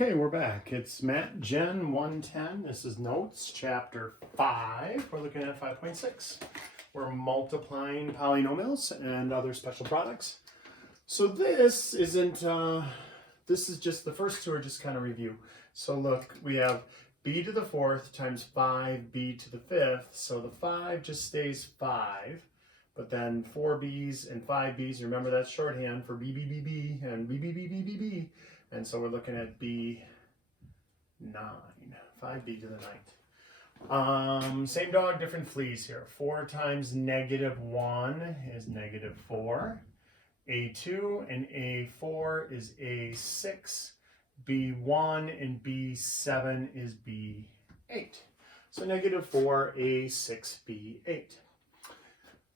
Okay, we're back. It's Matgen110. This is Notes, Chapter 5. We're looking at 5.6. We're multiplying polynomials and other special products. So this isn't, this is just, the first two are just kind of review. So look, we have b to the fourth times 5b to the fifth. So the 5 just stays 5. But then 4b's and 5b's, remember that's shorthand for b, b, b, b, and b, b, b, b, b, b. And so we're looking at b9, 5b to the ninth. Same dog, different fleas here. 4 times -1 is -4. A2 and A4 is A6. B1 and B7 is B8. So -4, A6, B8.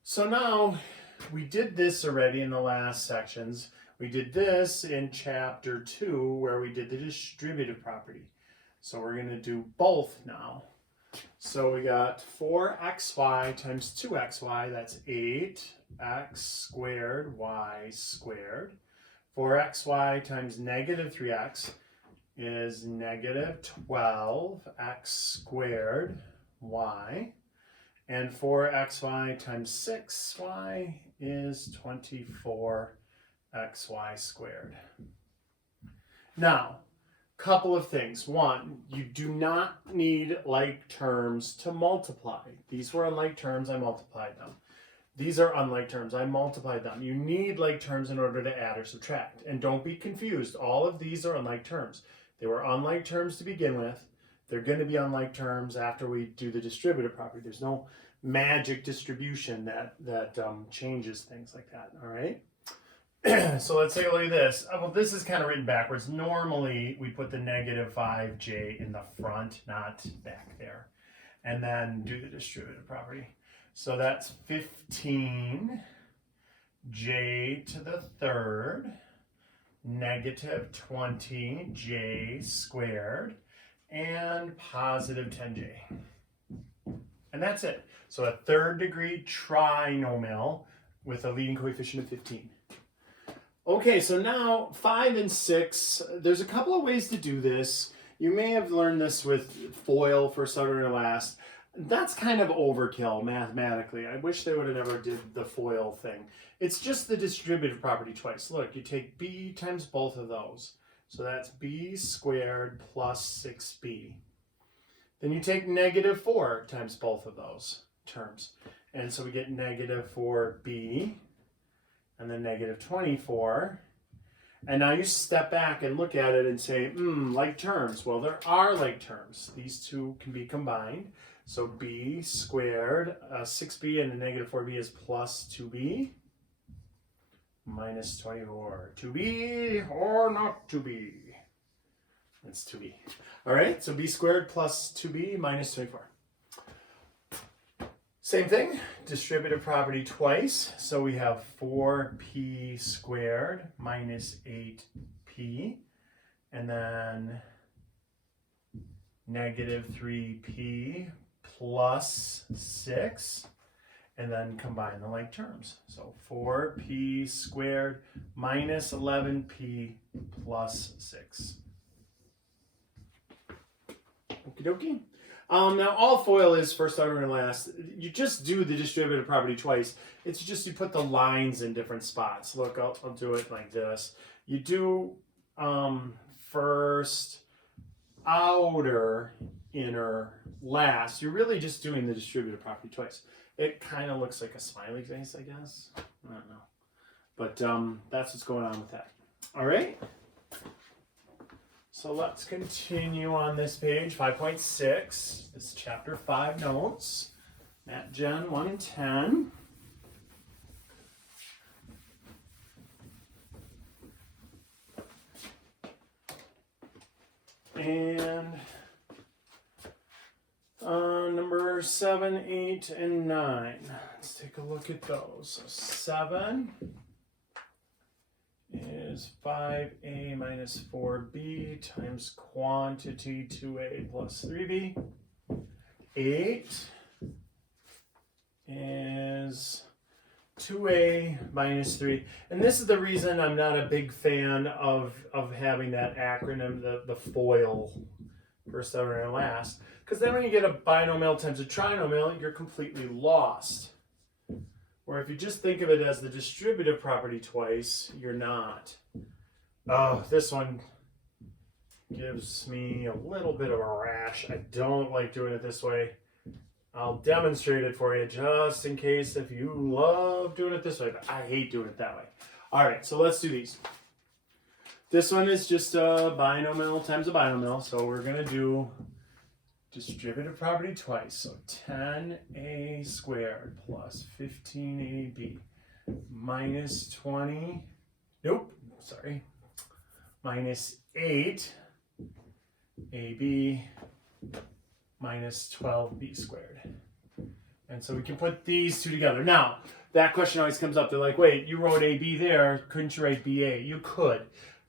So now, we did this already in the last sections. We did this in chapter 2 where we did the distributive property. So we're going to do both now. So we got 4xy times 2xy, that's 8x squared y squared. 4xy times -3x is -12x squared y. And 4xy times 6y is 24xy squared. Now, couple of things. One, you do not need like terms to multiply. These were unlike terms, I multiplied them. These are unlike terms, I multiplied them. You need like terms in order to add or subtract. And don't be confused, all of these are unlike terms. They were unlike terms to begin with. They're going to be unlike terms after we do the distributive property. There's no magic distribution that changes things like that, all right? So let's take a look at this. Well, this is kind of written backwards. Normally, we put the -5j in the front, not back there, and then do the distributive property. So that's 15j to the third, -20j squared, and positive 10j. And that's it. So a third degree trinomial with a leading coefficient of 15. Okay, so now 5 and 6, there's a couple of ways to do this. You may have learned this with FOIL, first, other, and last. That's kind of overkill mathematically. I wish they would have never did the FOIL thing. It's just the distributive property twice. Look, you take b times both of those. So that's b squared plus 6b. Then you take -4 times both of those terms. And so we get -4b. And then -24. And now you step back and look at it and say, like terms. Well, there are like terms. These two can be combined. So b squared, 6b and the -4b is plus 2b minus 24. To be or not to be? It's to be. All right, so b squared plus 2b minus 24. Same thing, distributive property twice. So we have 4p squared minus 8p, and then -3p plus 6, and then combine the like terms. So 4p squared minus 11p plus 6. Okie dokie. Now, all FOIL is first, other, and last. You just do the distributive property twice. It's just you put the lines in different spots. Look, I'll do it like this. You do first, outer, inner, last. You're really just doing the distributive property twice. It kind of looks like a smiley face, I guess. I don't know. But that's what's going on with that. All right? So let's continue on this page, 5.6. This is chapter 5 notes, Matgen110. And number 7, 8, and 9. Let's take a look at those. So 7 is 5a minus 4b times quantity 2a plus 3b. 8 is 2a minus 3. And this is the reason I'm not a big fan of having that acronym, the FOIL, first, second, and last. Because then when you get a binomial times a trinomial, you're completely lost. Or if you just think of it as the distributive property twice, you're not. Oh, this one gives me a little bit of a rash. I don't like doing it this way. I'll demonstrate it for you just in case if you love doing it this way, but I hate doing it that way. All right, so let's do these. This one is just a binomial times a binomial, so we're going to do distributive property twice. So 10a squared plus 15ab minus 20, minus 8ab minus 12b squared. And so we can put these two together. Now, that question always comes up. They're like, wait, you wrote ab there. Couldn't you write ba? You could,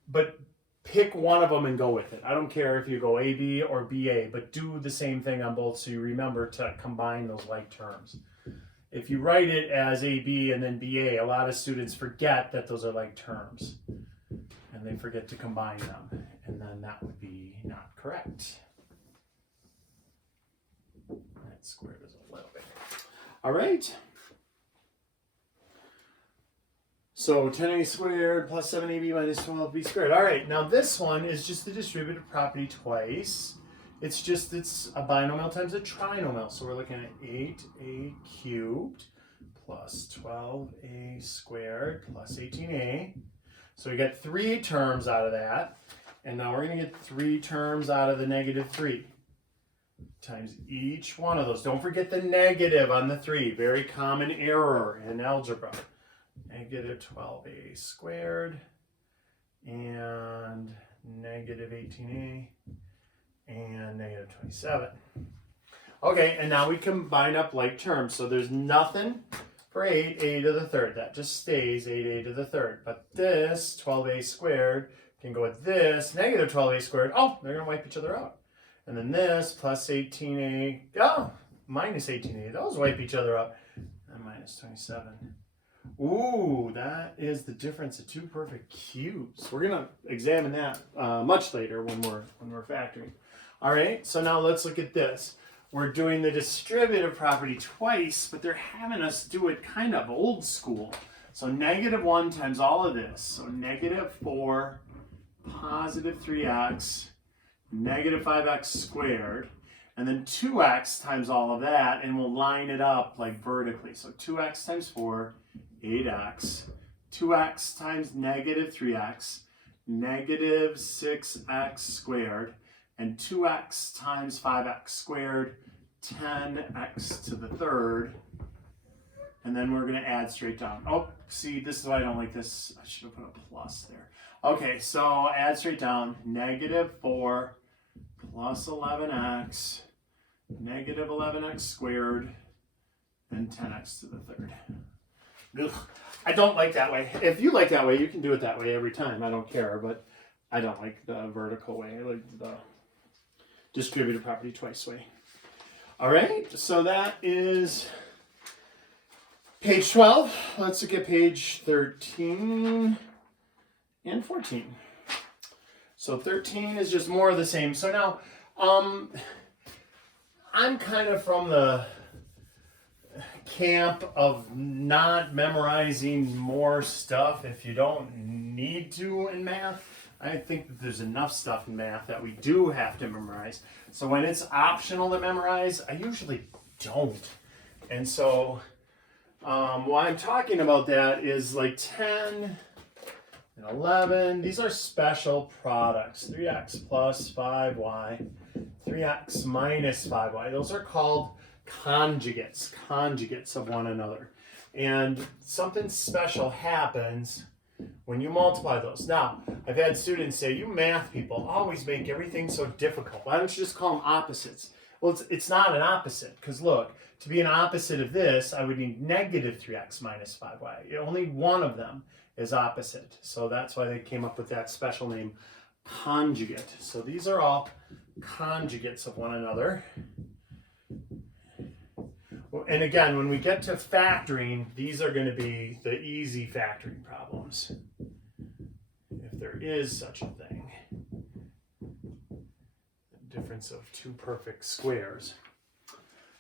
but pick one of them and go with it. I don't care if you go ab or ba, but do the same thing on both so you remember to combine those like terms. If you write it as ab and then ba, a lot of students forget that those are like terms. And they forget to combine them. And then that would be not correct. That squared is a little bit. All right. So 10a squared plus 7ab minus 12b squared. All right, now this one is just the distributive property twice. It's a binomial times a trinomial. So we're looking at 8a cubed plus 12a squared plus 18a. So we got 3 terms out of that. And now we're going to get 3 terms out of the negative 3 times each one of those. Don't forget the negative on the 3. Very common error in algebra. Negative 12a squared and negative 18a and negative 27. Okay, and now we combine up like terms. So there's nothing for 8a to the third. That just stays 8a to the third. But this 12a squared can go with this negative 12a squared. Oh, they're going to wipe each other out. And then this plus 18a, minus 18a. Those wipe each other out. And minus 27. Ooh, that is the difference of 2 perfect cubes. We're going to examine that much later when we're factoring. All right, so now let's look at this. We're doing the distributive property twice, but they're having us do it kind of old school. So negative 1 times all of this. So negative 4, positive 3x, negative 5x squared, and then 2x times all of that, and we'll line it up like vertically. So 2x times 4, 8x, 2x times negative 3x, negative 6x squared, and 2x times 5x squared, 10x to the third, and then we're going to add straight down. Oh, see, this is why I don't like this. I should have put a plus there. Okay, so add straight down, negative 4 plus 11x, negative 11x squared, and 10x to the third. Ugh, I don't like that way. If you like that way, you can do it that way every time. I don't care, but I don't like the vertical way. I like the distributive property twice way. All right, so that is page 12. Let's look at page 13 and 14. So 13 is just more of the same. So now, I'm kind of from the camp of not memorizing more stuff if you don't need to in math. I think that there's enough stuff in math that we do have to memorize. So when it's optional to memorize, I usually don't. And so why I'm talking about that is like 10 and 11. These are special products. 3x plus 5y, 3x minus 5y. Those are called conjugates of one another. And something special happens when you multiply those. Now, I've had students say, you math people always make everything so difficult. Why don't you just call them opposites? Well, it's not an opposite, because look, to be an opposite of this, I would need negative 3x minus 5y. Only one of them is opposite. So that's why they came up with that special name, conjugate. So these are all conjugates of one another. and again, when we get to factoring, these are going to be the easy factoring problems, if there is such a thing. The difference of two perfect squares.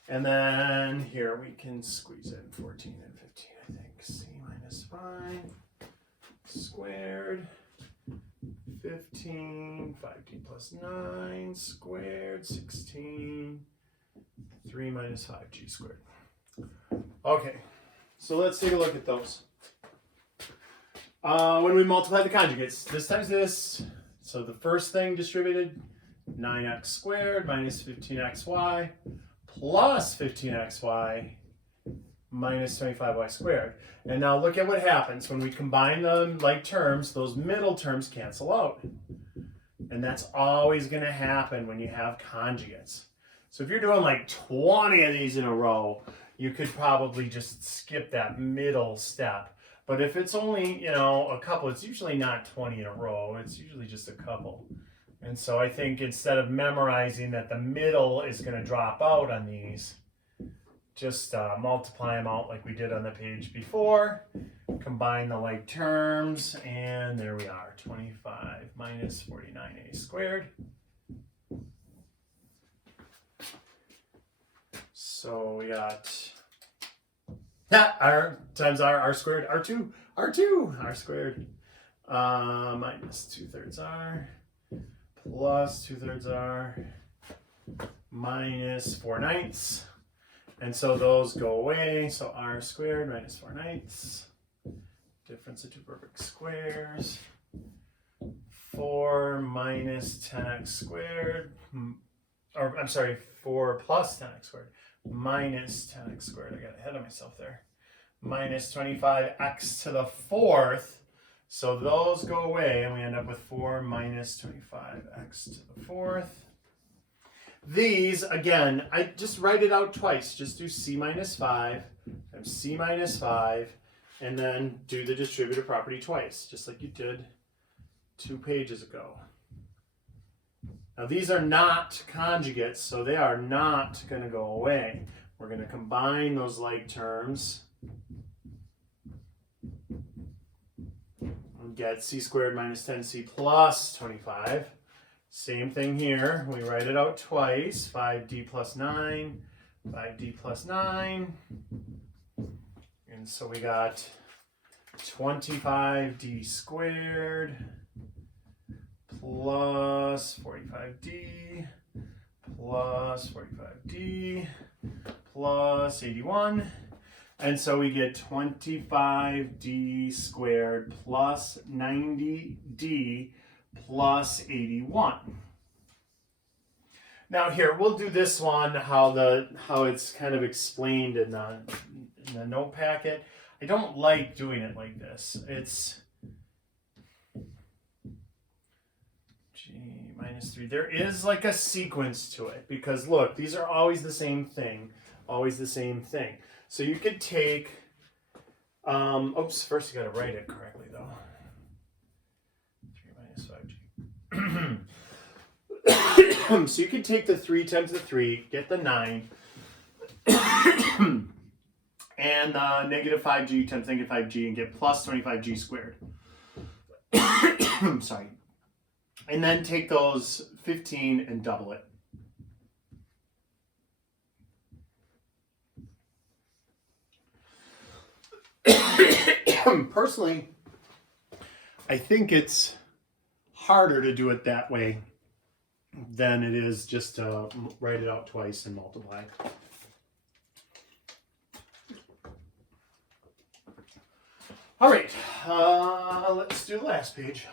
And then here we can squeeze in 14 and 15, I think. C minus 5 squared, 15, 5d plus 9 squared, 16, 3 minus 5g squared. Okay, so let's take a look at those. When we multiply the conjugates, this times this, so the first thing distributed, 9x squared minus 15xy plus 15xy minus 25y squared. And now look at what happens when we combine the like terms, those middle terms cancel out. And that's always going to happen when you have conjugates. So if you're doing like 20 of these in a row, you could probably just skip that middle step. But if it's only, you know, a couple, it's usually not 20 in a row. It's usually just a couple. And so I think instead of memorizing that the middle is going to drop out on these, just multiply them out like we did on the page before, combine the like terms, and there we are, 25 minus 49a squared. So we got r times r squared, r squared, minus 2/3 r, plus 2/3 r, minus 4/9. And so those go away, so r squared minus 4/9, difference of two perfect squares, 4 minus 10x squared, or I'm sorry, 4 plus 10x squared, minus 10x squared, I got ahead of myself there, minus 25x to the fourth, so those go away, and we end up with 4 minus 25x to the fourth. These, again, I just write it out twice. Just do c minus 5 times c minus 5, and then do the distributive property twice, just like you did 2 pages ago. Now, these are not conjugates, so they are not going to go away. We're going to combine those like terms and get c squared minus 10c plus 25. Same thing here, we write it out twice, 5d plus 9, 5d plus 9, and so we got 25d squared plus 45d plus 45d plus 81, and so we get 25d squared plus 90d plus 81. Now here, we'll do this one, how it's kind of explained in the note packet. I don't like doing it like this. It's g minus 3. There is like a sequence to it, because look, these are always the same thing. Always the same thing. So you could take, oops, first you got to write it correctly though. 5g. So you can take the 3 times the 3, get the 9, and negative 5g times negative 5g, and get plus 25g squared. Sorry. And then take those 15 and double it. Personally, I think it's harder to do it that way than it is just to write it out twice and multiply. All right, let's do the last page.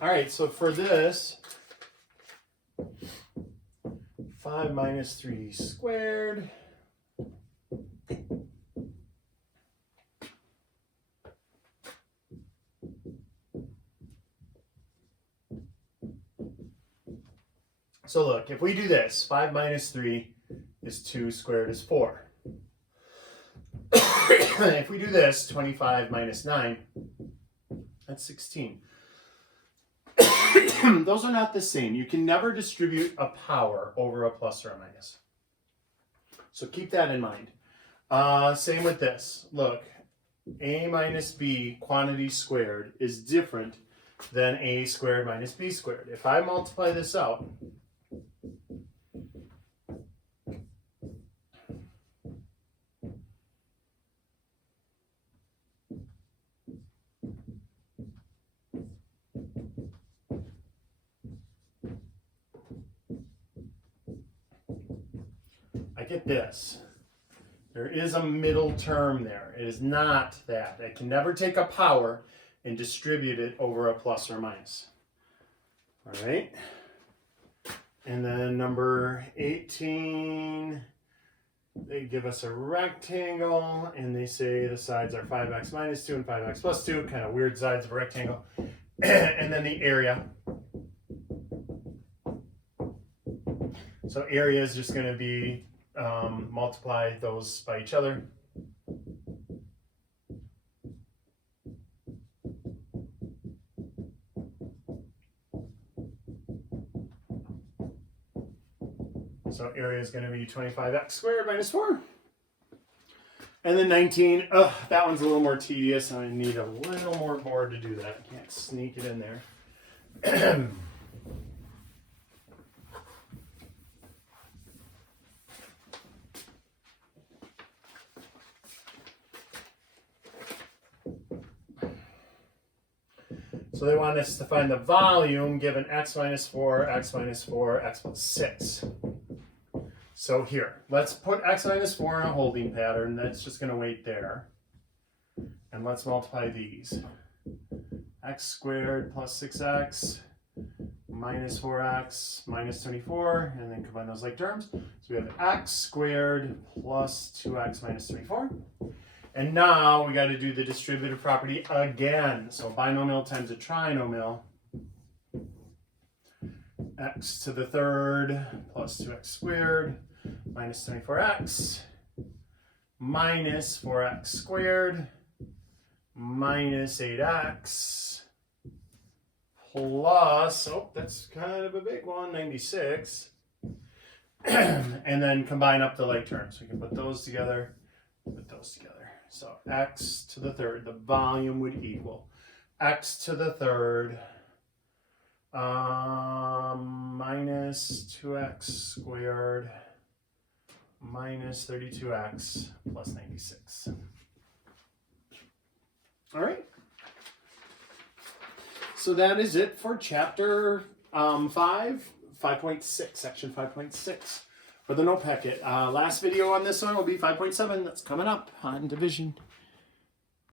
All right, so for this, 5 minus 3 squared So look, if we do this, 5 minus 3 is 2 squared is 4. If we do this, 25 minus 9, that's 16. Those are not the same. You can never distribute a power over a plus or a minus. So keep that in mind. Same with this. Look, a minus b quantity squared is different than a squared minus b squared. If I multiply this out, I get this. There is a middle term there. It is not that. I can never take a power and distribute it over a plus or minus. All right. And then number 18, they give us a rectangle and they say the sides are 5x minus 2 and 5x plus 2, kind of weird sides of a rectangle. And then the area. So area is just going to be multiply those by each other. So area is going to be 25x squared minus 4. And then 19, that one's a little more tedious. I need a little more board to do that. I can't sneak it in there. So they want us to find the volume given x minus 4, x minus 4, x plus 6. So here, let's put x minus 4 in a holding pattern. That's just going to wait there. And let's multiply these. X squared plus 6x minus 4x minus 24. And then combine those like terms. So we have x squared plus 2x minus 24. And now we got to do the distributive property again. So binomial times a trinomial. X to the third plus 2x squared minus 24x minus 4x squared minus 8x plus, oh, that's kind of a big one, 96. And then combine up the like terms. We can put those together, put those together. So x to the third, the volume would equal x to the third minus 2x squared minus 32x plus 96. All right. So that is it for chapter 5.6, section 5.6. For the note packet. Last video on this one will be 5.7. That's coming up on division.